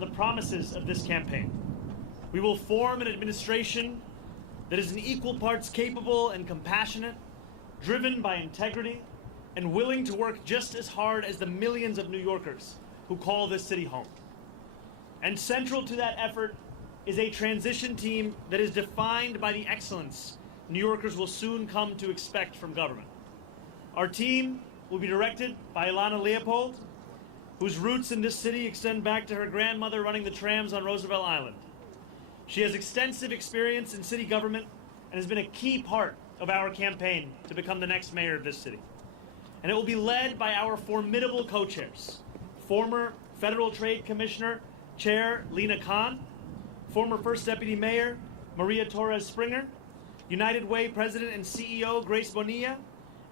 on the promises of this campaign. We will form an administration that is in equal parts capable and compassionate, driven by integrity, and willing to work just as hard as the millions of New Yorkers who call this city home. And central to that effort is a transition team that is defined by the excellence New Yorkers will soon come to expect from government. Our team will be directed by Ilana Leopold, whose roots in this city extend back to her grandmother running the trams on Roosevelt Island. She has extensive experience in city government and has been a key part of our campaign to become the next mayor of this city. And it will be led by our formidable co-chairs, former Federal Trade Commissioner Chair Lena Khan, former First Deputy Mayor Maria Torres Springer, United Way President and CEO Grace Bonilla,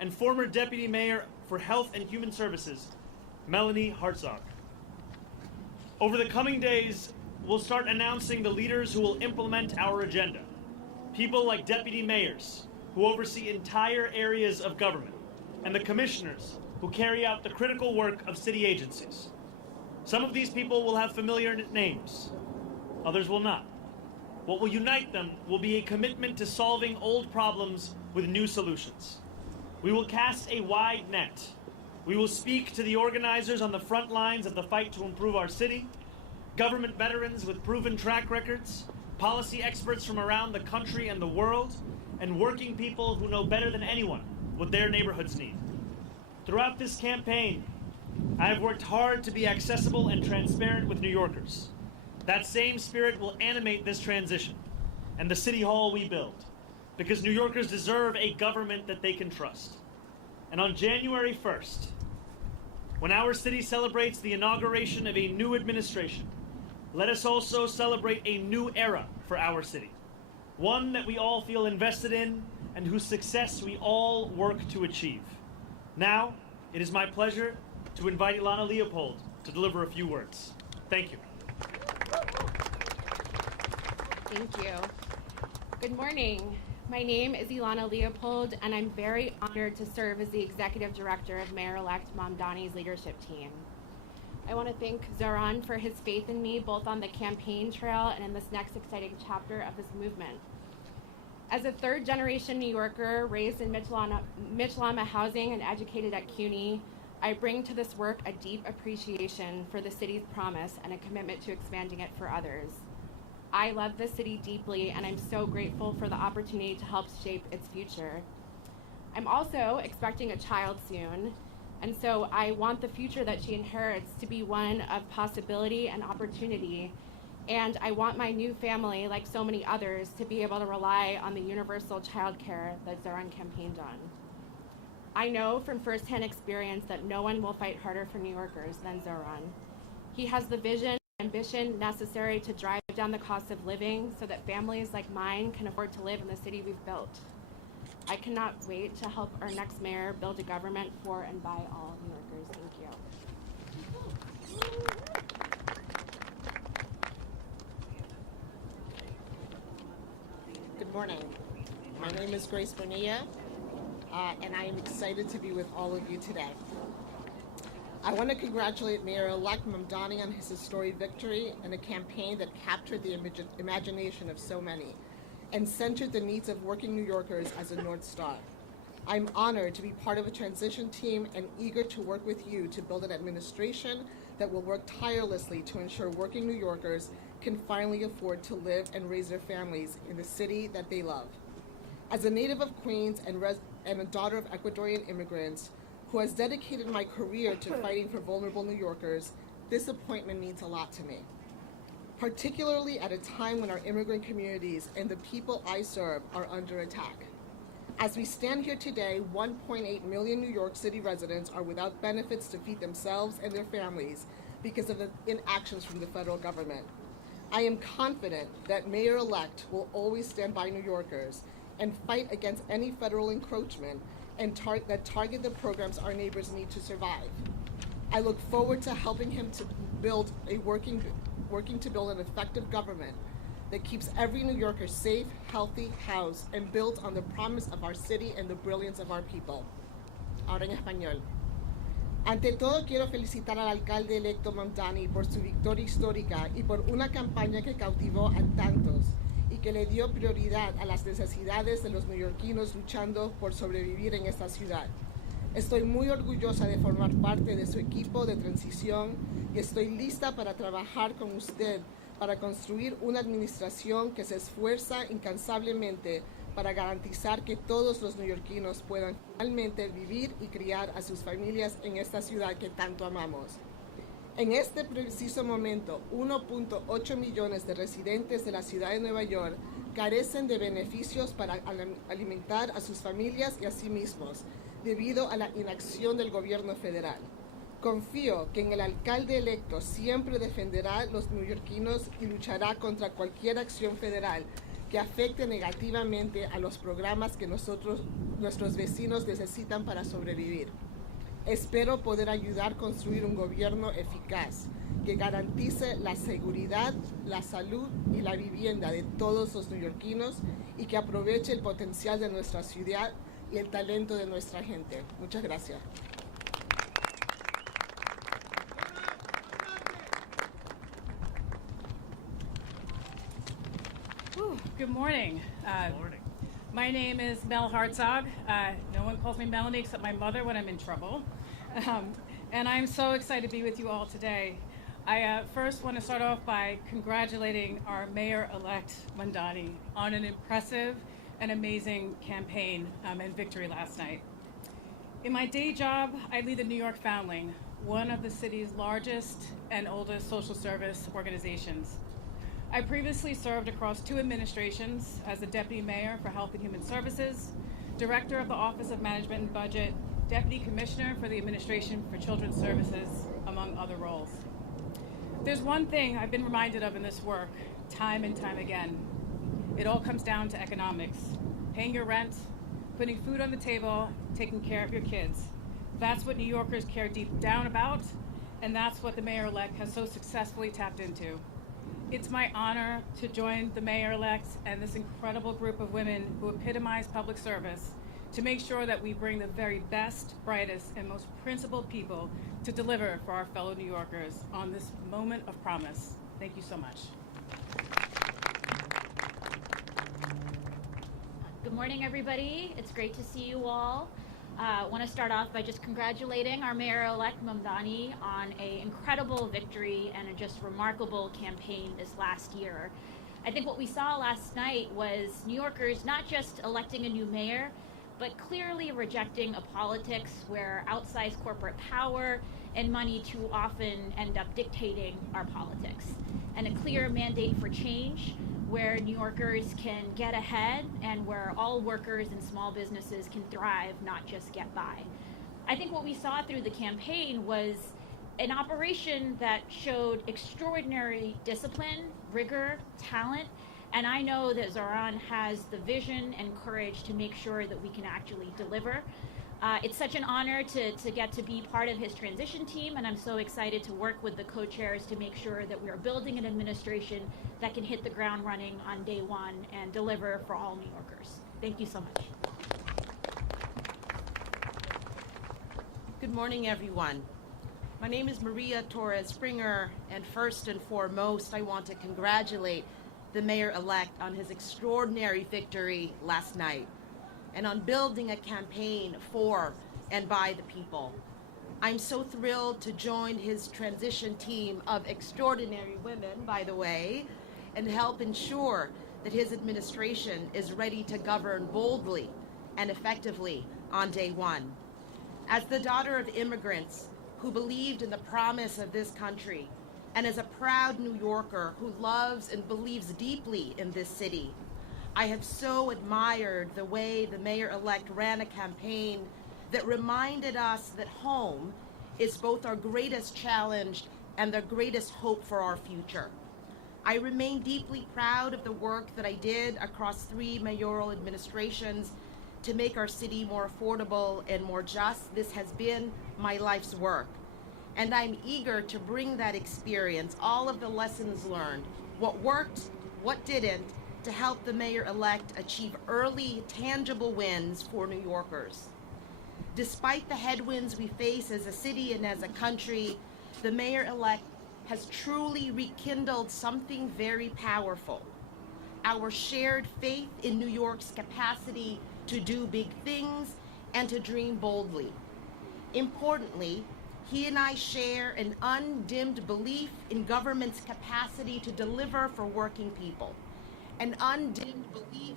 and former Deputy Mayor for Health and Human Services Melanie Hartzog. Over the coming days, we'll start announcing the leaders who will implement our agenda. People like deputy mayors, who oversee entire areas of government, and the commissioners, who carry out the critical work of city agencies. Some of these people will have familiar names, others will not. What will unite them will be a commitment to solving old problems with new solutions. We will cast a wide net. We will speak to the organizers on the front lines of the fight to improve our city, government veterans with proven track records, policy experts from around the country and the world, and working people who know better than anyone what their neighborhoods need. Throughout this campaign, I have worked hard to be accessible and transparent with New Yorkers. That same spirit will animate this transition and the city hall we build, because New Yorkers deserve a government that they can trust. And on January 1st, when our city celebrates the inauguration of a new administration, let us also celebrate a new era for our city, one that we all feel invested in and whose success we all work to achieve. Now, it is my pleasure to invite Ilana Leopold to deliver a few words. Thank you. Thank you. Good morning. My name is Ilana Leopold, and I'm very honored to serve as the Executive Director of Mayor-Elect Mamdani's leadership team. I want to thank Zohran for his faith in me, both on the campaign trail and in this next exciting chapter of this movement. As a third-generation New Yorker raised in Mitchell-Lama housing and educated at CUNY, I bring to this work a deep appreciation for the city's promise and a commitment to expanding it for others. I love this city deeply, and I'm so grateful for the opportunity to help shape its future. I'm also expecting a child soon, and so I want the future that she inherits to be one of possibility and opportunity, and I want my new family, like so many others, to be able to rely on the universal child care that Zohran campaigned on. I know from firsthand experience that no one will fight harder for New Yorkers than Zohran. He has the vision and ambition necessary to drive down the cost of living so that families like mine can afford to live in the city we've built. I cannot wait to help our next mayor build a government for and by all New Yorkers. Thank you. Good morning. My name is Grace Bonilla, and I am excited to be with all of you today. I want to congratulate Mayor-Elect Mamdani on his historic victory in a campaign that captured the imagination of so many and centered the needs of working New Yorkers as a North Star. I'm honored to be part of a transition team and eager to work with you to build an administration that will work tirelessly to ensure working New Yorkers can finally afford to live and raise their families in the city that they love. As a native of Queens and a daughter of Ecuadorian immigrants who has dedicated my career to fighting for vulnerable New Yorkers, this appointment means a lot to me, particularly at a time when our immigrant communities and the people I serve are under attack. As we stand here today, 1.8 million New York City residents are without benefits to feed themselves and their families because of the inactions from the federal government. I am confident that Mayor-Elect will always stand by New Yorkers and fight against any federal encroachment and that target the programs our neighbors need to survive. I look forward to helping him to build working to build an effective government that keeps every New Yorker safe, healthy, housed, and builds on the promise of our city and the brilliance of our people. Ahora en español. Ante todo, quiero felicitar al alcalde electo Mamdani por su victoria histórica y por una campaña que cautivó a tantos y que le dio prioridad a las necesidades de los neoyorquinos luchando por sobrevivir en esta ciudad. Estoy muy orgullosa de formar parte de su equipo de transición y estoy lista para trabajar con usted para construir una administración que se esfuerza incansablemente para garantizar que todos los neoyorquinos puedan finalmente vivir y criar a sus familias en esta ciudad que tanto amamos. En este preciso momento, 1.8 millones de residentes de la ciudad de Nueva York carecen de beneficios para alimentar a sus familias y a sí mismos, debido a la inacción del gobierno federal. Confío que en el alcalde electo siempre defenderá a los neoyorquinos y luchará contra cualquier acción federal que afecte negativamente a los programas que nuestros vecinos necesitan para sobrevivir. Espero poder ayudar a construir un gobierno eficaz que garantice la seguridad, la salud y la vivienda de todos los neoyorquinos y que aproveche el potencial de nuestra ciudad y el talento de nuestra gente. Muchas gracias. Good morning. Good morning. My name is Mel Hartzog. No one calls me Melanie except my mother when I'm in trouble. And I'm so excited to be with you all today. I first want to start off by congratulating our Mayor-Elect Mamdani on an impressive and amazing campaign and victory last night. In my day job, I lead the New York Foundling, one of the city's largest and oldest social service organizations. I previously served across 2 administrations as the Deputy Mayor for Health and Human Services, Director of the Office of Management and Budget, Deputy Commissioner for the Administration for Children's Services, among other roles. There's one thing I've been reminded of in this work, time and time again. It all comes down to economics. Paying your rent, putting food on the table, taking care of your kids. That's what New Yorkers care deep down about, and that's what the Mayor-elect has so successfully tapped into. It's my honor to join the Mayor-elect and this incredible group of women who epitomize public service to make sure that we bring the very best, brightest, and most principled people to deliver for our fellow New Yorkers on this moment of promise. Thank you so much. Good morning, everybody. It's great to see you all. I want to start off by just congratulating our Mayor-elect Mamdani on an incredible victory and a just remarkable campaign this last year. I think what we saw last night was New Yorkers not just electing a new mayor, but clearly rejecting a politics where outsized corporate power and money too often end up dictating our politics, and a clear mandate for change where New Yorkers can get ahead and where all workers and small businesses can thrive, not just get by. I think what we saw through the campaign was an operation that showed extraordinary discipline, rigor, talent, and I know that Zohran has the vision and courage to make sure that we can actually deliver. It's such an honor to get to be part of his transition team, and I'm so excited to work with the co-chairs to make sure that we are building an administration that can hit the ground running on day one and deliver for all New Yorkers. Thank you so much. Good morning, everyone. My name is Maria Torres Springer, and first and foremost, I want to congratulate the Mayor-elect on his extraordinary victory last night and on building a campaign for and by the people. I'm so thrilled to join his transition team of extraordinary women, by the way, and help ensure that his administration is ready to govern boldly and effectively on day one. As the daughter of immigrants who believed in the promise of this country, and as a proud New Yorker who loves and believes deeply in this city, I have so admired the way the Mayor-elect ran a campaign that reminded us that home is both our greatest challenge and the greatest hope for our future. I remain deeply proud of the work that I did across 3 mayoral administrations to make our city more affordable and more just. This has been my life's work. And I'm eager to bring that experience, all of the lessons learned, what worked, what didn't, to help the Mayor-elect achieve early, tangible wins for New Yorkers. Despite the headwinds we face as a city and as a country, the mayor-elect has truly rekindled something very powerful: our shared faith in New York's capacity to do big things and to dream boldly. Importantly, he and I share an undimmed belief in government's capacity to deliver for working people, an undimmed belief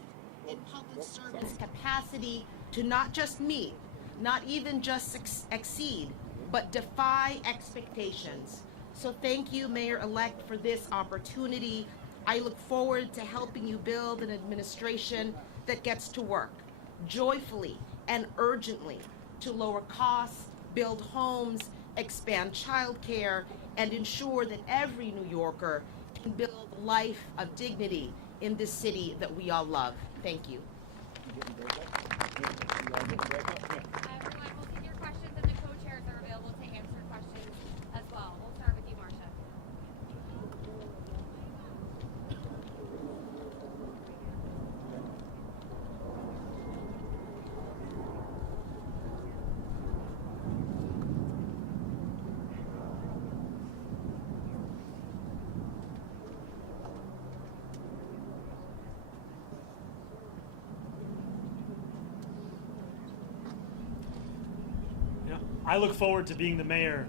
in public servants' capacity to not just meet, not even just exceed, but defy expectations. So thank you, Mayor-elect, for this opportunity. I look forward to helping you build an administration that gets to work joyfully and urgently to lower costs, build homes, expand childcare, and ensure that every New Yorker can build a life of dignity in this city that we all love. Thank you. Everyone, we'll take your questions, and the co-chairs are available to answer questions as well. We'll start with you, Marcia. I look forward to being the mayor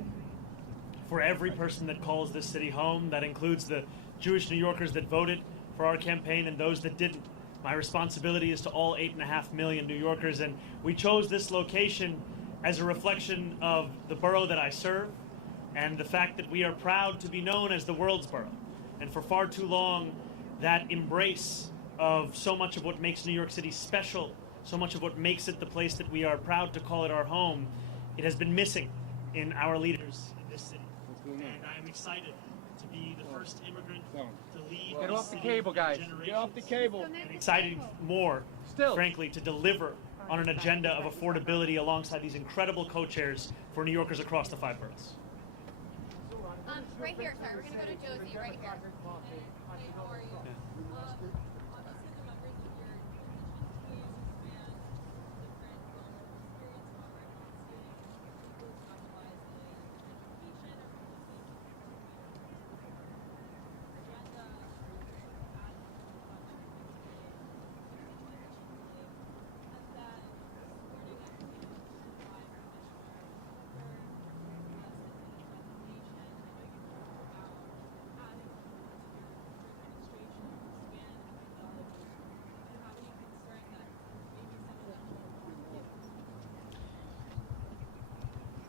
for every person that calls this city home. That includes the Jewish New Yorkers that voted for our campaign and those that didn't. My responsibility is to all 8.5 million New Yorkers, and we chose this location as a reflection of the borough that I serve and the fact that we are proud to be known as the world's borough. And for far too long, that embrace of so much of what makes New York City special, so much of what makes it the place that we are proud to call it our home, it has been missing in our leaders in this city. And I am excited to be the first immigrant to lead. Get off the cable, guys. Get off the cable. And excited more, frankly, to deliver on an agenda of affordability alongside these incredible co-chairs for New Yorkers across the 5 boroughs. Right here, sorry, we're going to go to Josie right here. Hey, how are you?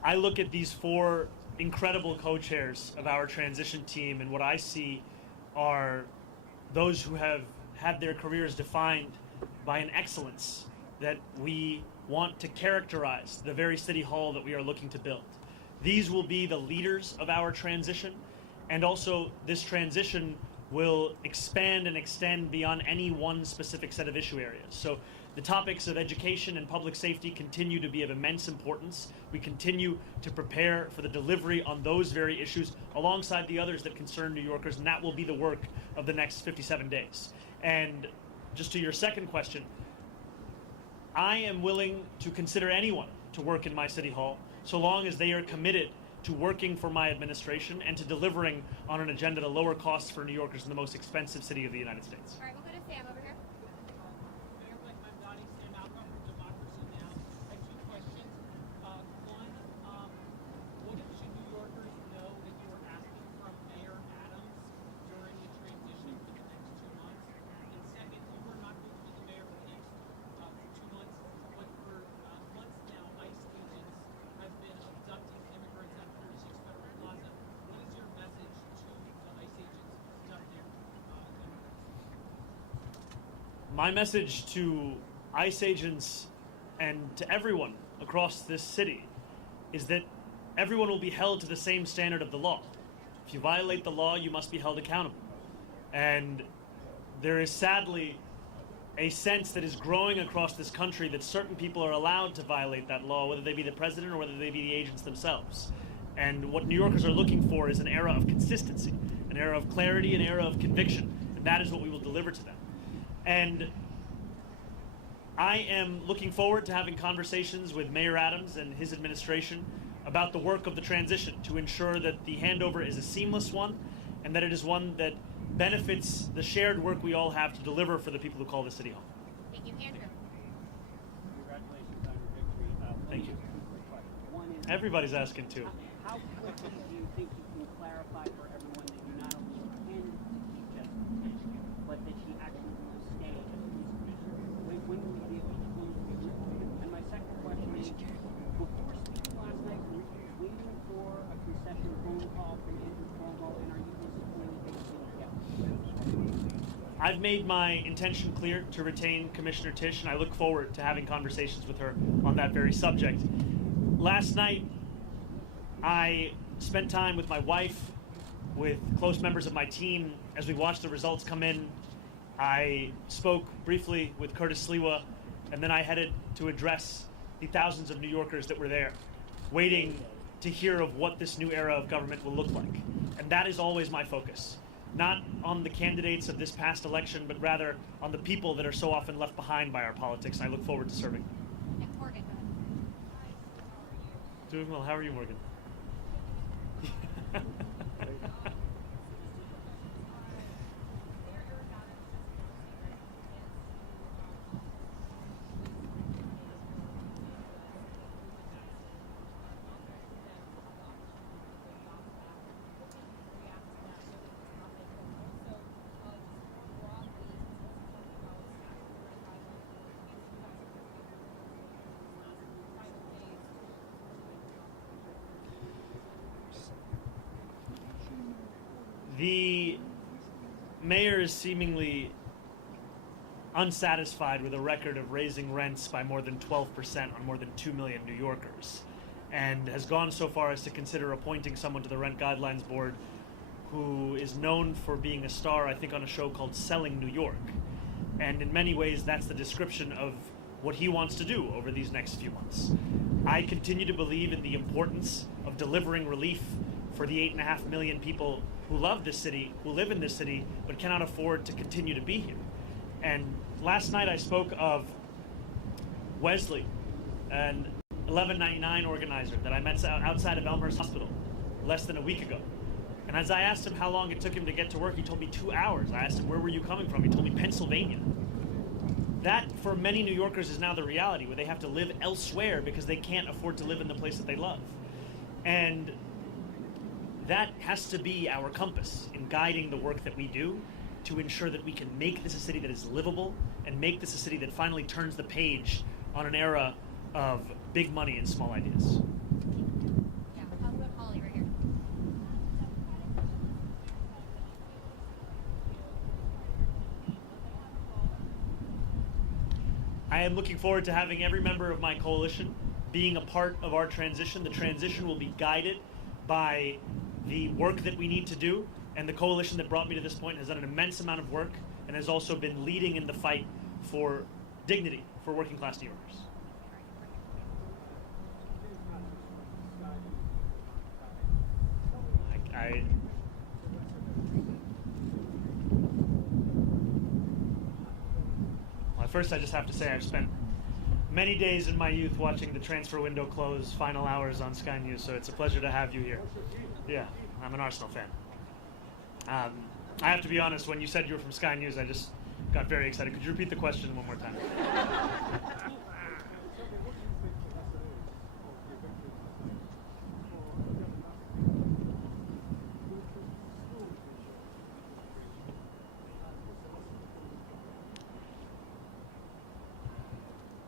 I look at these 4 incredible co-chairs of our transition team, and what I see are those who have had their careers defined by an excellence that we want to characterize the very city hall that we are looking to build. These will be the leaders of our transition, and also this transition will expand and extend beyond any one specific set of issue areas. So the topics of education and public safety continue to be of immense importance. We continue to prepare for the delivery on those very issues alongside the others that concern New Yorkers, and that will be the work of the next 57 days. And just to your second question, I am willing to consider anyone to work in my city hall so long as they are committed to working for my administration and to delivering on an agenda to lower costs for New Yorkers in the most expensive city of the United States. All right, we'll go to Sam over here. Mayor-elect Mamdani, Sam Alcott from Democracy Now! I have 2 questions. One, what should New Yorkers know that you are asking from Mayor Adams during the transition for the next 2 months? And second, you were not going to be the mayor for the next 2 months, but for months now, ICE agents have been abducting immigrants at 36 Federal Plaza. What is your message to the ICE agents abducting immigrants? My message to ICE agents and to everyone across this city is that everyone will be held to the same standard of the law. If you violate the law, you must be held accountable. And there is sadly a sense that is growing across this country that certain people are allowed to violate that law, whether they be the president or whether they be the agents themselves. And what New Yorkers are looking for is an era of consistency, an era of clarity, an era of conviction. And that is what we will deliver to them. And I am looking forward to having conversations with Mayor Adams and his administration about the work of the transition to ensure that the handover is a seamless one and that it is one that benefits the shared work we all have to deliver for the people who call the city home. Thank you, Andrew. Congratulations on your victory. Thank you. One is, Everybody's asking too. how quickly do you think you can clarify for everyone that you not only intend to keep Jessica Tisch, but that she actually will stay as police commissioner? When will you be able to close the loop? And my second question is, before speaking last night, were you waiting for a concession phone call from Andrew Cuomo, and are you disappointed that you didn't get one? I've made my intention clear to retain Commissioner Tisch, and I look forward to having conversations with her on that very subject. Last night, I spent time with my wife, with close members of my team, as we watched the results come in. I spoke briefly with Curtis Sliwa, and then I headed to address the thousands of New Yorkers that were there, waiting to hear of what this new era of government will look like. And that is always my focus. Not on the candidates of this past election, but rather on the people that are so often left behind by our politics, and I look forward to serving. And Morgan, go ahead. Doing well. How are you, Morgan? The mayor is seemingly unsatisfied with a record of raising rents by more than 12% on more than 2 million New Yorkers, and has gone so far as to consider appointing someone to the Rent Guidelines Board who is known for being a star, I think, on a show called Selling New York. And in many ways, that's the description of what he wants to do over these next few months. I continue to believe in the importance of delivering relief for the 8.5 million people who love this city, who live in this city, but cannot afford to continue to be here. And last night I spoke of Wesley, an 1199 organizer that I met outside of Elmhurst Hospital less than a week ago. And as I asked him how long it took him to get to work, he told me 2 hours. I asked him, where were you coming from? He told me Pennsylvania. That, for many New Yorkers, is now the reality, where they have to live elsewhere because they can't afford to live in the place that they love. And that has to be our compass in guiding the work that we do to ensure that we can make this a city that is livable and make this a city that finally turns the page on an era of big money and small ideas. Yeah, I'll go Holly right here. I am looking forward to having every member of my coalition being a part of our transition. The transition will be guided by the work that we need to do, and the coalition that brought me to this point has done an immense amount of work and has also been leading in the fight for dignity for working class New Yorkers. Well, first I just have to say I've spent many days in my youth watching the transfer window close, final hours on Sky News, so it's a pleasure to have you here. Yeah, I'm an Arsenal fan. I have to be honest, when you said you were from Sky News, I just got very excited. Could you repeat the question one more time?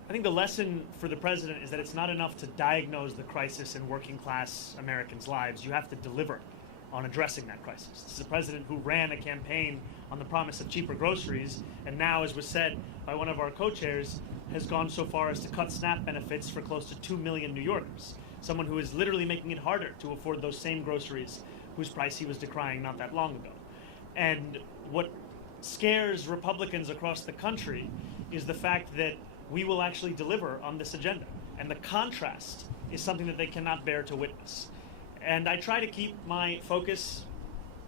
I think the lesson for the president is that it's not enough to diagnose the crisis in working class Americans' lives. You have to deliver on addressing that crisis. This is a president who ran a campaign on the promise of cheaper groceries, and now, as was said by one of our co-chairs, has gone so far as to cut SNAP benefits for close to 2 million New Yorkers. Someone who is literally making it harder to afford those same groceries whose price he was decrying not that long ago. And what scares Republicans across the country is the fact that we will actually deliver on this agenda. And the contrast is something that they cannot bear to witness. And I try to keep my focus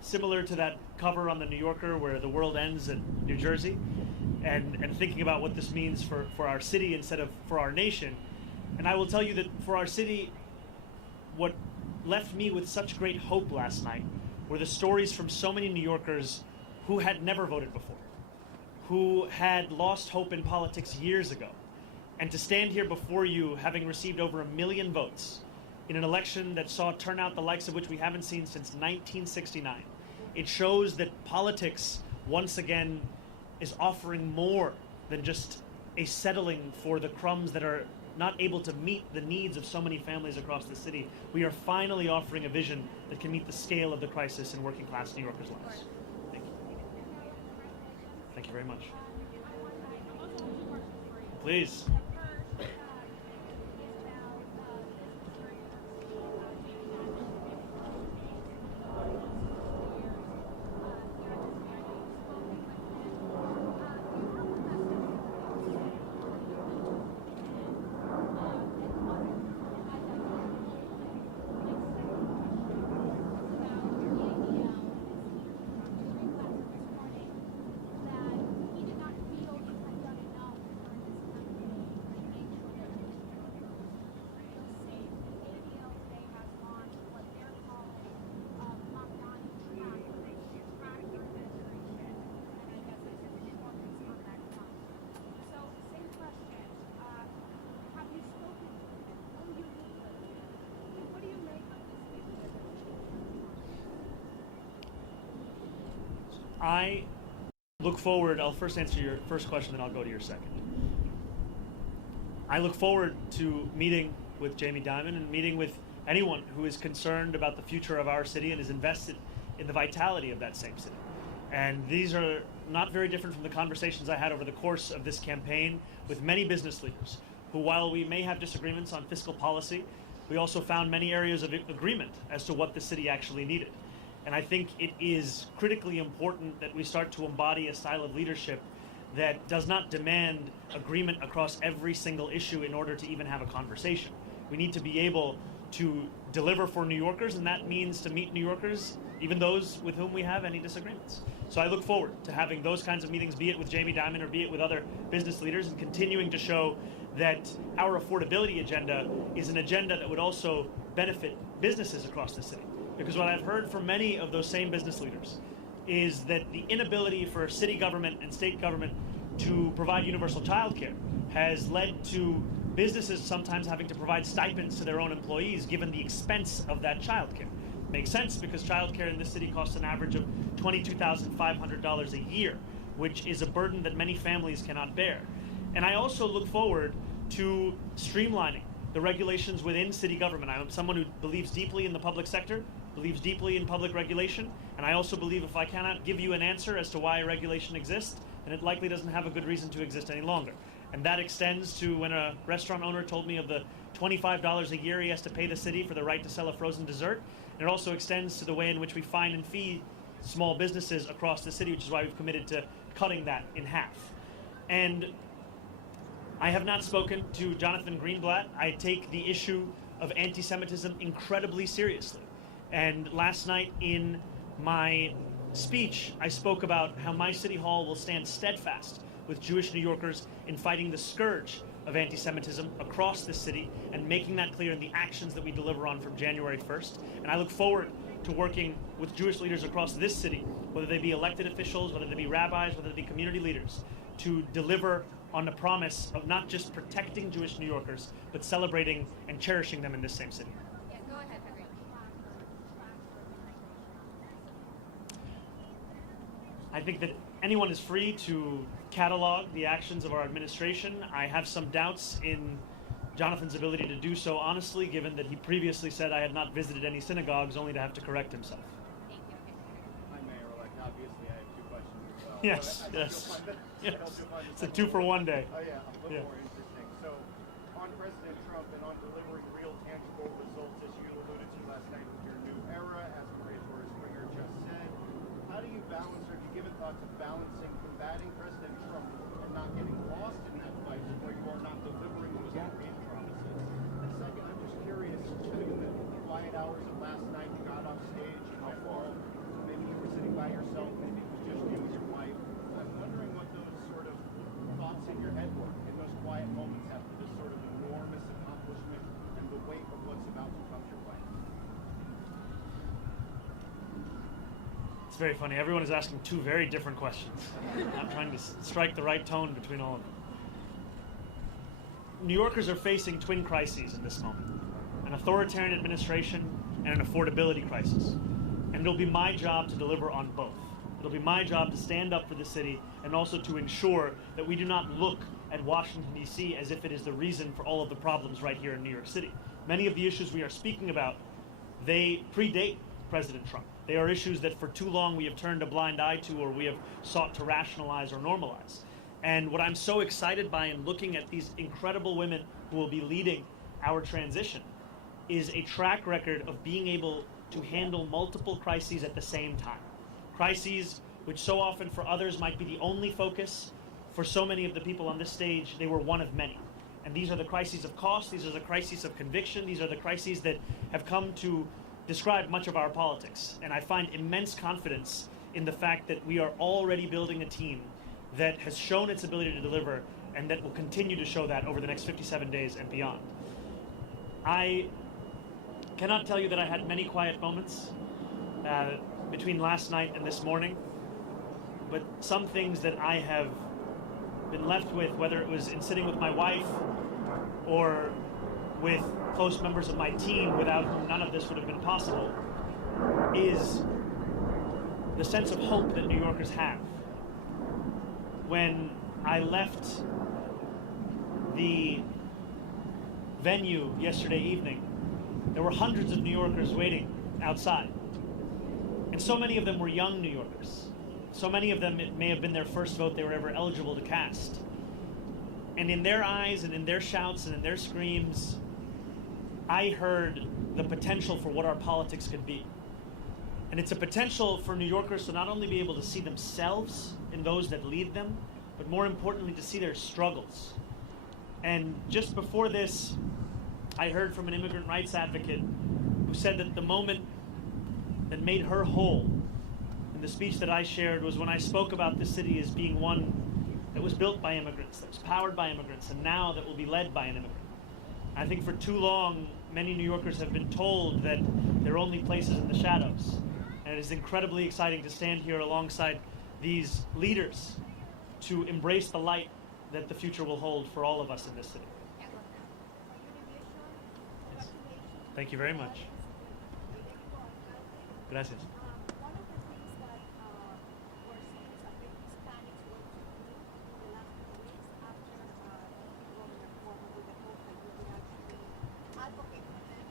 similar to that cover on the New Yorker where the world ends in New Jersey. and thinking about what this means for our city instead of for our nation. And I will tell you that for our city, what left me with such great hope last night were the stories from so many New Yorkers who had never voted before, who had lost hope in politics years ago. And to stand here before you, having received over 1 million votes in an election that saw turnout the likes of which we haven't seen since 1969, it shows that politics, once again, is offering more than just a settling for the crumbs that are not able to meet the needs of so many families across the city. We are finally offering a vision that can meet the scale of the crisis in working class New Yorkers' lives. Thank you. Thank you very much. Please. I look forward, I'll first answer your first question, then I'll go to your second. I look forward to meeting with Jamie Dimon and meeting with anyone who is concerned about the future of our city and is invested in the vitality of that same city. And these are not very different from the conversations I had over the course of this campaign with many business leaders who, while we may have disagreements on fiscal policy, we also found many areas of agreement as to what the city actually needed. And I think it is critically important that we start to embody a style of leadership that does not demand agreement across every single issue in order to even have a conversation. We need to be able to deliver for New Yorkers, and that means to meet New Yorkers, even those with whom we have any disagreements. So I look forward to having those kinds of meetings, be it with Jamie Dimon or be it with other business leaders, and continuing to show that our affordability agenda is an agenda that would also benefit businesses across the city. Because what I've heard from many of those same business leaders is that the inability for city government and state government to provide universal child care has led to businesses sometimes having to provide stipends to their own employees given the expense of that child care. Makes sense because child care in this city costs an average of $22,500 a year, which is a burden that many families cannot bear. And I also look forward to streamlining the regulations within city government. I'm someone who believes deeply in the public sector, believes deeply in public regulation, and I also believe if I cannot give you an answer as to why a regulation exists, then it likely doesn't have a good reason to exist any longer. And that extends to when a restaurant owner told me of the $25 a year he has to pay the city for the right to sell a frozen dessert. And it also extends to the way in which we fine and fee small businesses across the city, which is why we've committed to cutting that in half. And I have not spoken to Jonathan Greenblatt. I take the issue of anti-Semitism incredibly seriously. And last night in my speech, I spoke about how my city hall will stand steadfast with Jewish New Yorkers in fighting the scourge of anti-Semitism across the city and making that clear in the actions that we deliver on from January 1st. And I look forward to working with Jewish leaders across this city, whether they be elected officials, whether they be rabbis, whether they be community leaders, to deliver on the promise of not just protecting Jewish New Yorkers, but celebrating and cherishing them in this same city. Yeah, go ahead, Henry. I think that anyone is free to catalog the actions of our administration. I have some doubts in Jonathan's ability to do so honestly, given that he previously said I had not visited any synagogues, only to have to correct himself. Hi, Mayor-Elect. Obviously, I have two questions as well. Yes, I yes. Yes. It's a 2-for-1 day. Oh, yeah, a little Yeah. more interesting. So, on President Trump and on delivering real, tangible results, as you alluded to last night with your new era, as Maria Torres Springer just said, how do you balance, or have you given thought to balancing combating President Trump and not getting lost in that fight where you are not delivering those campaign promises? And second, I'm just curious, in the quiet hours of last night, you got off stage, you went home, maybe you were sitting by yourself, maybe it was just you and your wife. I'm wondering what those sort of It's very funny. Everyone is asking two very different questions. I'm trying to strike the right tone between all of them. New Yorkers are facing twin crises in this moment: an authoritarian administration and an affordability crisis. And it'll be my job to deliver on both. It'll be my job to stand up for the city and also to ensure that we do not look at Washington, D.C. as if it is the reason for all of the problems right here in New York City. Many of the issues we are speaking about, they predate President Trump. They are issues that for too long we have turned a blind eye to, or we have sought to rationalize or normalize. And what I'm so excited by in looking at these incredible women who will be leading our transition is a track record of being able to handle multiple crises at the same time. Crises which so often for others might be the only focus. For so many of the people on this stage, they were one of many. And these are the crises of cost, these are the crises of conviction, these are the crises that have come to describe much of our politics. And I find immense confidence in the fact that we are already building a team that has shown its ability to deliver and that will continue to show that over the next 57 days and beyond. I cannot tell you that I had many quiet moments between last night and this morning, but some things that I have been left with, whether it was in sitting with my wife or with close members of my team without whom none of this would have been possible, is the sense of hope that New Yorkers have. When I left the venue yesterday evening, there were hundreds of New Yorkers waiting outside. And so many of them were young New Yorkers. So many of them, it may have been their first vote they were ever eligible to cast. And in their eyes and in their shouts and in their screams, I heard the potential for what our politics could be. And it's a potential for New Yorkers to not only be able to see themselves in those that lead them, but more importantly to see their struggles. And just before this, I heard from an immigrant rights advocate who said that the moment that made her whole in the speech that I shared was when I spoke about this city as being one that was built by immigrants, that was powered by immigrants, and now that will be led by an immigrant. I think for too long, many New Yorkers have been told that there are only places in the shadows. And it is incredibly exciting to stand here alongside these leaders to embrace the light that the future will hold for all of us in this city. Yes. Thank you very much. Gracias. One of the things that we're seeing is a big Hispanic vote in the last few weeks after Governor Cuomo, with the hope that you would actually advocate for them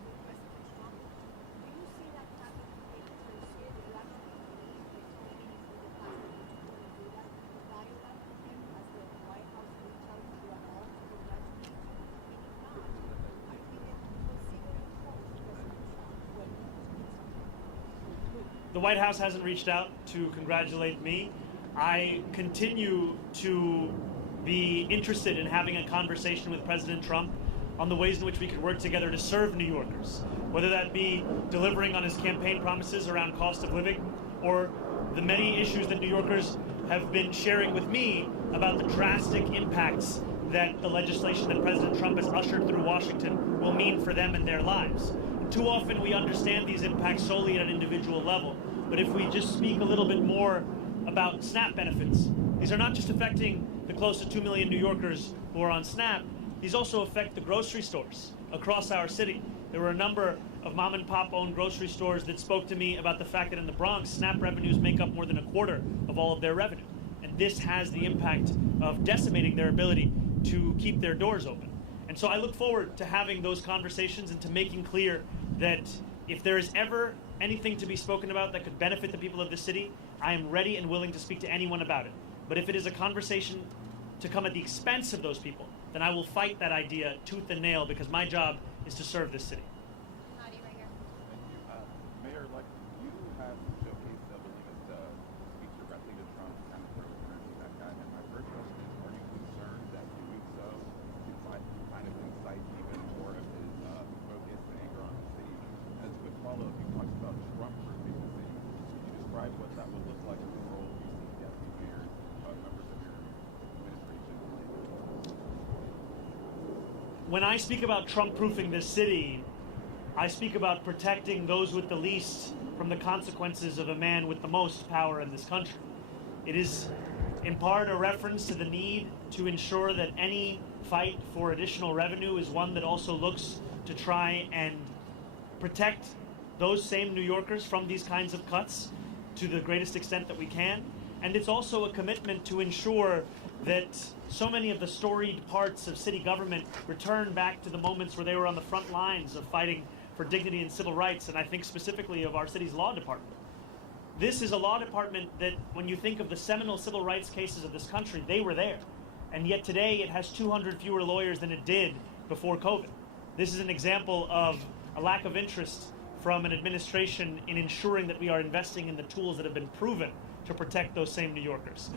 with President Trump. Do you see that happening? Do you see that you actually believe the community through the fact that you're going to do that, dialogue with him as the White House reach out to you at all to congratulate you? And if not, are you even considering opposing President Trump when The White House hasn't reached out to congratulate me. I continue to be interested in having a conversation with President Trump on the ways in which we could work together to serve New Yorkers, whether that be delivering on his campaign promises around cost of living, or the many issues that New Yorkers have been sharing with me about the drastic impacts that the legislation that President Trump has ushered through Washington will mean for them and their lives. Too often we understand these impacts solely at an individual level, but if we just speak a little bit more about SNAP benefits, these are not just affecting the close to 2 million New Yorkers who are on SNAP, these also affect the grocery stores across our city. There were a number of mom and pop owned grocery stores that spoke to me about the fact that in the Bronx, SNAP revenues make up more than a quarter of all of their revenue. And this has the impact of decimating their ability to keep their doors open. And so I look forward to having those conversations and to making clear that if there is ever anything to be spoken about that could benefit the people of the city, I am ready and willing to speak to anyone about it. But if it is a conversation to come at the expense of those people, then I will fight that idea tooth and nail, because my job is to serve this city. Thank you. Mayor-Elect, you have showcased, I believe it's speech directly to Trump, kind of sort of encouraging that guy. And my first question is, are you concerned that doing so kind of incite even more of his focus and anger on the city? As a quick follow-up, you talked about Trump-proofing the city. Could you describe what that would look like in the role you see deputy mayors, members of your administration? When I speak about Trump-proofing this city, I speak about protecting those with the least from the consequences of a man with the most power in this country. It is in part a reference to the need to ensure that any fight for additional revenue is one that also looks to try and protect those same New Yorkers from these kinds of cuts to the greatest extent that we can. And it's also a commitment to ensure that so many of the storied parts of city government return back to the moments where they were on the front lines of fighting for dignity and civil rights, and I think specifically of our city's law department. This is a law department that, when you think of the seminal civil rights cases of this country, they were there. And yet today it has 200 fewer lawyers than it did before COVID. This is an example of a lack of interest from an administration in ensuring that we are investing in the tools that have been proven to protect those same New Yorkers.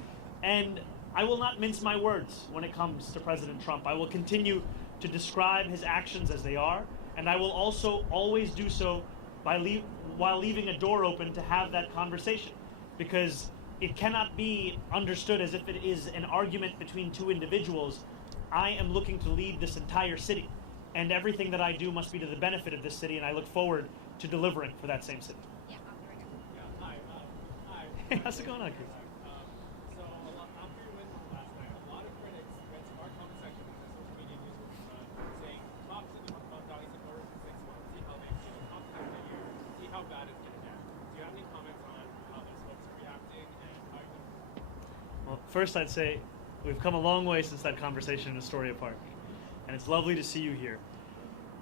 And I will not mince my words when it comes to President Trump. I will continue to describe his actions as they are, and I will also always do so while leaving a door open to have that conversation, because it cannot be understood as if it is an argument between two individuals. I am looking to lead this entire city, and everything that I do must be to the benefit of this city, and I look forward to delivering for that same city. Yeah, hi. Hey, how's it going on, Chris? After your win last night, a lot of critics went to our comment section and social media news saying, talk to the Mamdanis in order for 6 months, see how they've been, talk to them for years, see how bad it's going to get. Do you have any comments on how those folks are reacting and how you think? Well, first I'd say we've come a long way since that conversation in Astoria Park, and it's lovely to see you here.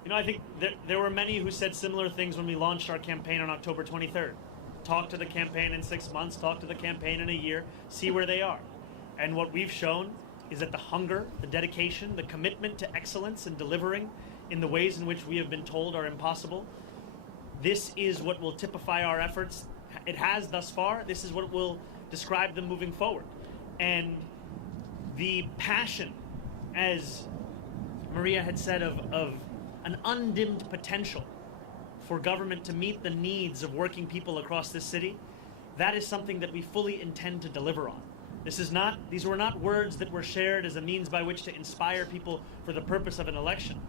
You know, I think there were many who said similar things when we launched our campaign on October 23rd. Talk to the campaign in 6 months, talk to the campaign in a year, see where they are. And what we've shown is that the hunger, the dedication, the commitment to excellence and delivering in the ways in which we have been told are impossible, this is what will typify our efforts. It has thus far. This is what will describe them moving forward. And the passion, as Maria had said, of an undimmed potential for government to meet the needs of working people across this city, that is something that we fully intend to deliver on. These were not words that were shared as a means by which to inspire people for the purpose of an election.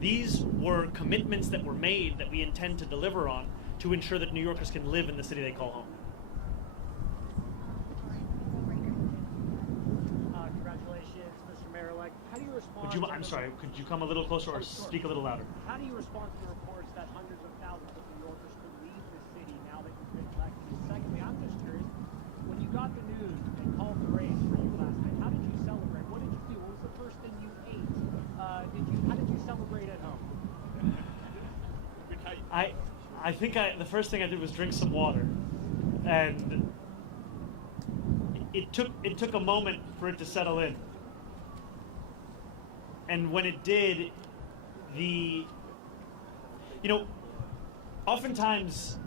These were commitments that were made that we intend to deliver on to ensure that New Yorkers can live in the city they call home. Congratulations, Mr. Mayor-Elect. How do you respond? I'm sorry, could you come a little closer or speak a little louder? How do you respond to the reports that hundreds of thousands of New Yorkers could leave the city now that you've been elected? And secondly, I'm just curious, when you got the news and called the race for you last night, how did you celebrate? What did you do? What was the first thing you ate? How did you celebrate at home? I think the first thing I did was drink some water, and it took a moment for it to settle in. And when it did, oftentimes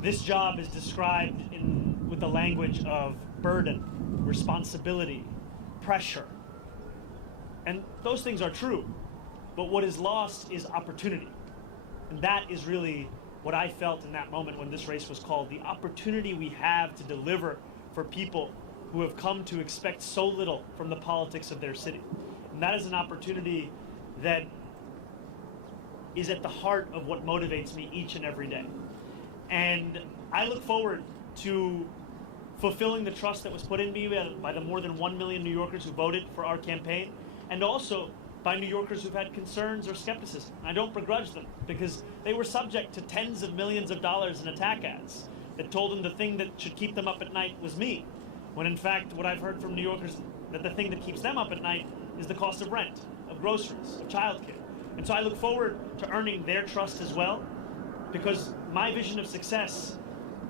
this job is described with the language of burden, responsibility, pressure. And those things are true, but what is lost is opportunity. And that is really what I felt in that moment when this race was called, the opportunity we have to deliver for people who have come to expect so little from the politics of their city. And that is an opportunity that is at the heart of what motivates me each and every day. And I look forward to fulfilling the trust that was put in me by the more than 1 million New Yorkers who voted for our campaign, and also by New Yorkers who've had concerns or skepticism. I don't begrudge them, because they were subject to tens of millions of dollars in attack ads that told them the thing that should keep them up at night was me, when in fact what I've heard from New Yorkers, that the thing that keeps them up at night is the cost of rent, of groceries, of childcare. And so I look forward to earning their trust as well, because my vision of success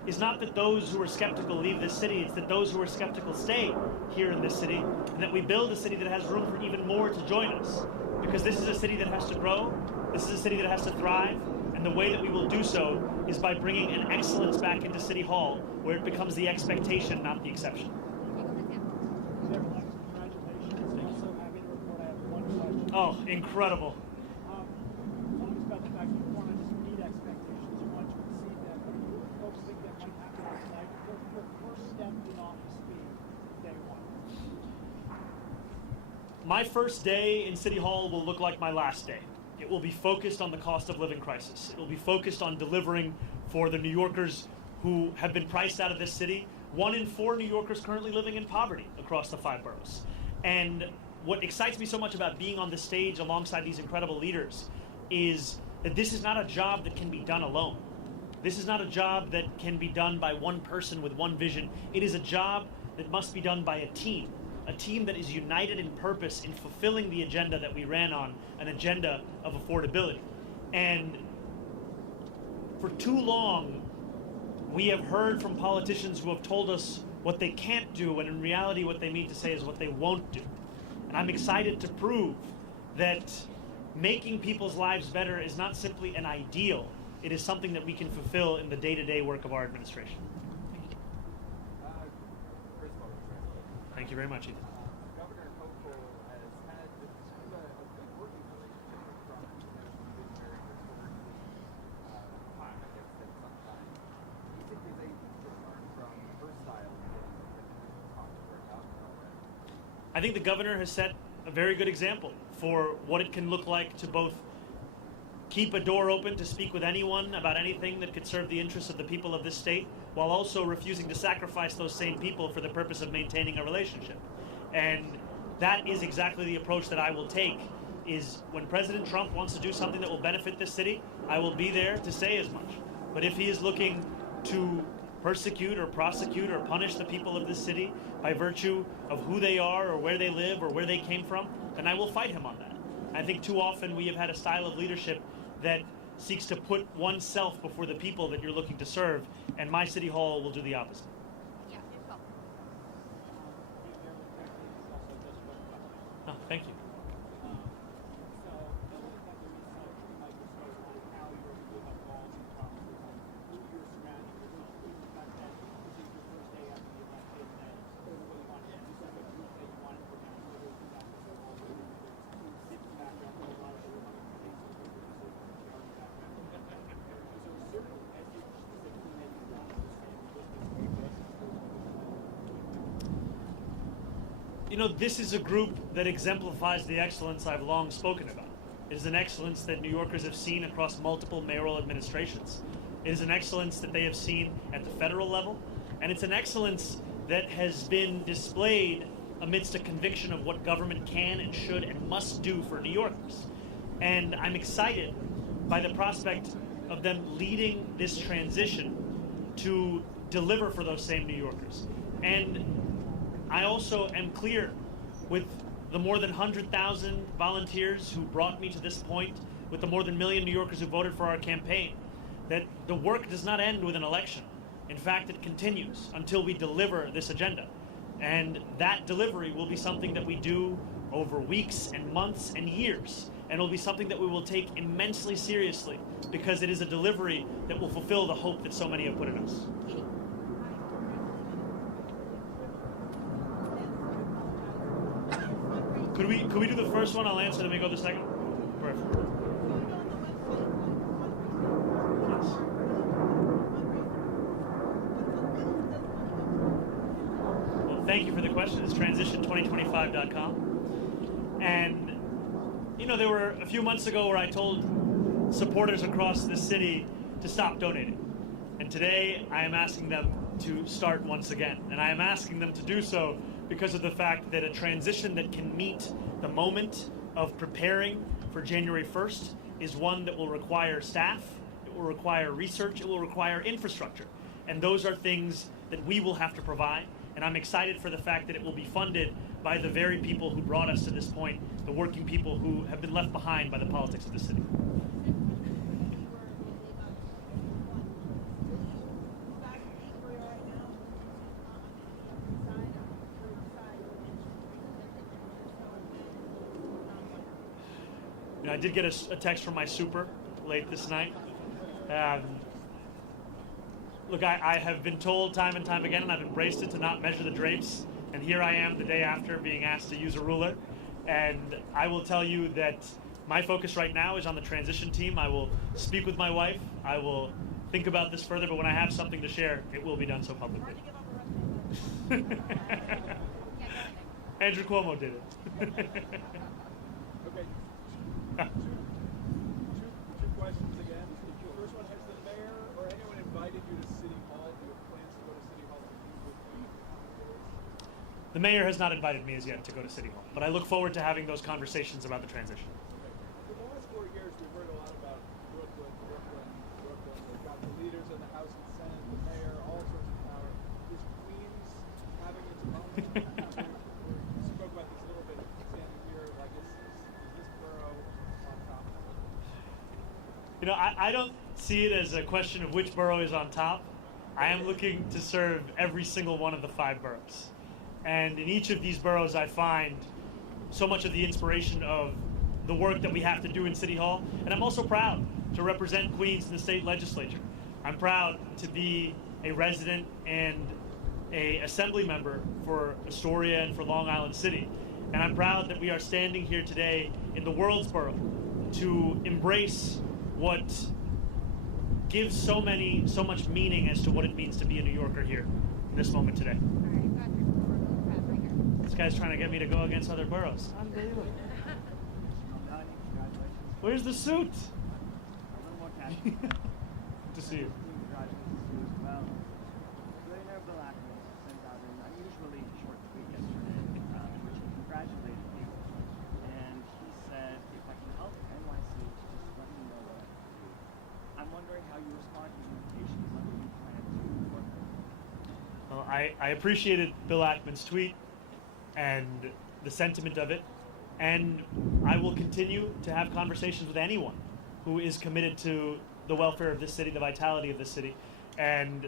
is not that those who are skeptical leave this city, it's that those who are skeptical stay here in this city, and that we build a city that has room for even more to join us. Because this is a city that has to grow, this is a city that has to thrive, and the way that we will do so is by bringing an excellence back into City Hall, where it becomes the expectation, not the exception. Oh, incredible. Talk about the fact that you want to just meet expectations, you want to exceed them. What do you folks think that might happen tonight? Your first step in office being day one. My first day in City Hall will look like my last day. It will be focused on the cost of living crisis. It will be focused on delivering for the New Yorkers who have been priced out of this city. 1 in 4 New Yorkers currently living in poverty across the 5 boroughs. And what excites me so much about being on the stage alongside these incredible leaders is that this is not a job that can be done alone. This is not a job that can be done by one person with one vision. It is a job that must be done by a team that is united in purpose in fulfilling the agenda that we ran on, an agenda of affordability. And for too long, we have heard from politicians who have told us what they can't do, when in reality what they mean to say is what they won't do. And I'm excited to prove that making people's lives better is not simply an ideal, it is something that we can fulfill in the day-to-day work of our administration. Thank you very much, Ethan. Governor Cuomo has had a good working relationship with Trump. He's been very notoriously hot against him sometimes. Do you think there's anything to learn from her style of getting talk to her about that? I think the governor has set a very good example for what it can look like to both keep a door open to speak with anyone about anything that could serve the interests of the people of this state, while also refusing to sacrifice those same people for the purpose of maintaining a relationship. And that is exactly the approach that I will take, is when President Trump wants to do something that will benefit this city, I will be there to say as much. But if he is looking to persecute or prosecute or punish the people of this city by virtue of who they are or where they live or where they came from, then I will fight him on that. I think too often we have had a style of leadership that seeks to put oneself before the people that you're looking to serve, and my city hall will do the opposite. Yeah, Oh, thank you. You know, this is a group that exemplifies the excellence I've long spoken about. It is an excellence that New Yorkers have seen across multiple mayoral administrations. It is an excellence that they have seen at the federal level, and it's an excellence that has been displayed amidst a conviction of what government can and should and must do for New Yorkers. And I'm excited by the prospect of them leading this transition to deliver for those same New Yorkers. And I also am clear with the more than 100,000 volunteers who brought me to this point, with the more than 1 million New Yorkers who voted for our campaign, that the work does not end with an election. In fact, it continues until we deliver this agenda. And that delivery will be something that we do over weeks and months and years. And it will be something that we will take immensely seriously, because it is a delivery that will fulfill the hope that so many have put in us. Could we do the first one? I'll answer, then we go to the second. Perfect. Yes. Well, thank you for the question. It's transition2025.com. And, you know, there were a few months ago where I told supporters across the city to stop donating. And today I am asking them to start once again. And I am asking them to do so because of the fact that a transition that can meet the moment of preparing for January 1st is one that will require staff, it will require research, it will require infrastructure. And those are things that we will have to provide. And I'm excited for the fact that it will be funded by the very people who brought us to this point, the working people who have been left behind by the politics of the city. I did get a text from my super late this night. Look, I have been told time and time again, and I've embraced it, to not measure the drapes. And here I am the day after being asked to use a ruler. And I will tell you that my focus right now is on the transition team. I will speak with my wife. I will think about this further, but when I have something to share, it will be done so publicly. Andrew Cuomo did it. Okay. Two questions again. The first one, has the mayor or anyone The mayor has not invited me as yet to go to City Hall, but I look forward to having those conversations about the transition. For the last 4 years, we've heard a lot about Brooklyn. They've got the leaders of the House and Senate, the mayor, all sorts of power. Is Queens having its moment? We spoke about this a little bit standing here. Like, is this borough on top? You know, I don't see it as a question of which borough is on top. I am looking to serve every single one of the 5 boroughs. And in each of these boroughs, I find so much of the inspiration of the work that we have to do in City Hall. And I'm also proud to represent Queens in the state legislature. I'm proud to be a resident and an assembly member for Astoria and for Long Island City. And I'm proud that we are standing here today in the world's borough to embrace what gives so much meaning as to what it means to be a New Yorker here in this moment today. This guy's trying to get me to go against other boroughs. Unbelievable. Where's the suit? Good to see you. Billionaire Bill Ackman sent out an unusually short tweet yesterday in which he congratulated you. And he said, if I can help NYC, just let me know what I can do. I'm wondering how you respond to the invitation, whether you plan to work with him. Well, I appreciated Bill Ackman's tweet and the sentiment of it, and I will continue to have conversations with anyone who is committed to the welfare of this city, the vitality of this city, and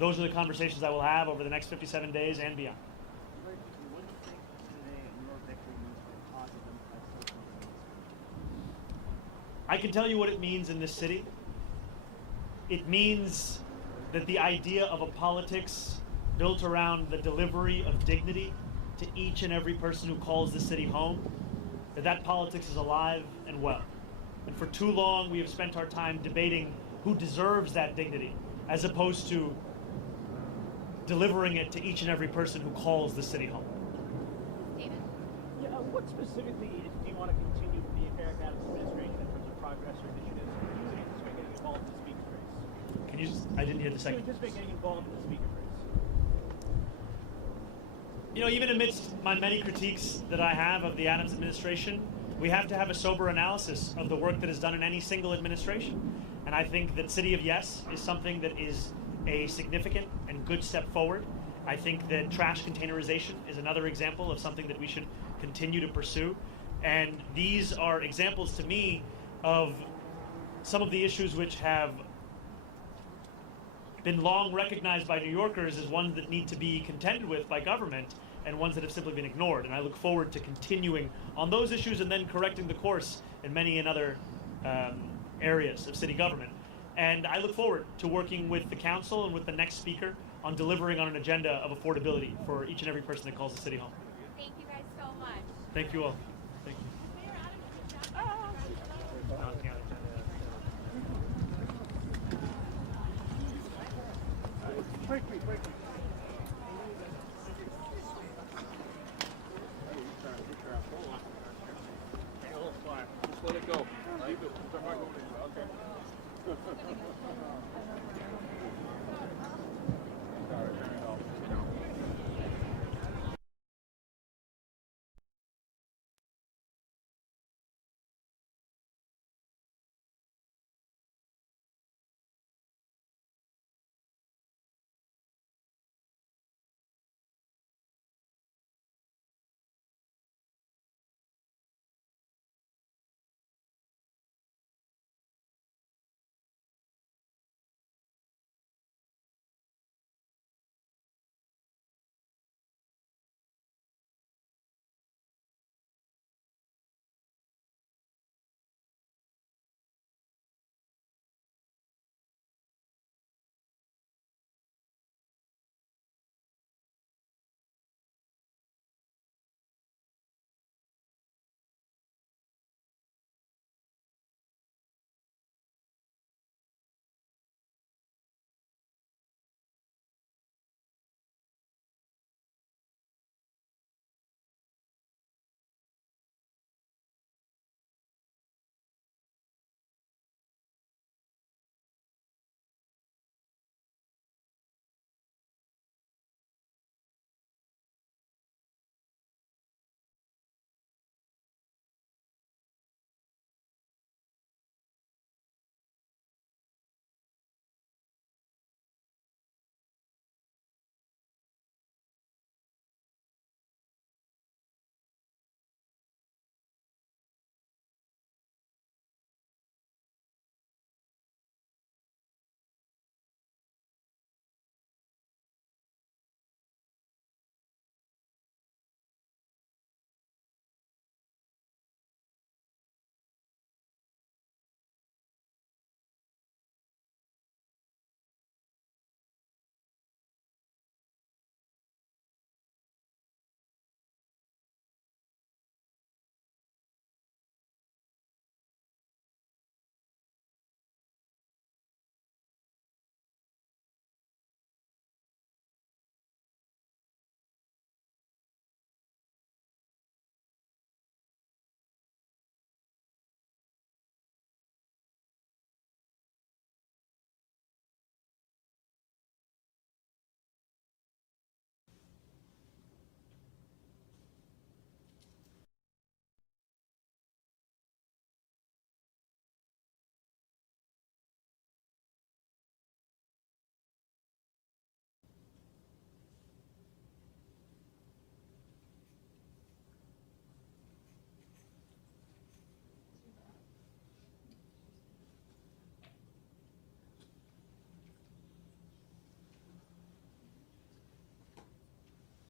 those are the conversations I will have over the next 57 days and beyond. Very quickly, what do you think today your victory means for the cause of democratic socialism? I can tell you what it means in this city. It means that the idea of a politics built around the delivery of dignity to each and every person who calls the city home, that politics is alive and well. And for too long, we have spent our time debating who deserves that dignity, as opposed to delivering it to each and every person who calls the city home. David? Yeah, what specifically do you want to continue from the Eric Adams administration in terms of progress or initiatives? Do you anticipate getting involved in the speaker race? Can you I didn't hear the Do you second. anticipate getting involved in the speaker race? You know, even amidst my many critiques that I have of the Adams administration, we have to have a sober analysis of the work that is done in any single administration. And I think that City of Yes is something that is a significant and good step forward. I think that trash containerization is another example of something that we should continue to pursue. And these are examples to me of some of the issues which have been long recognized by New Yorkers as ones that need to be contended with by government and ones that have simply been ignored. And I look forward to continuing on those issues and then correcting the course in many other areas of city government. And I look forward to working with the council and with the next speaker on delivering on an agenda of affordability for each and every person that calls the city home. Thank you guys so much. Thank you all. Thank you. Quickly.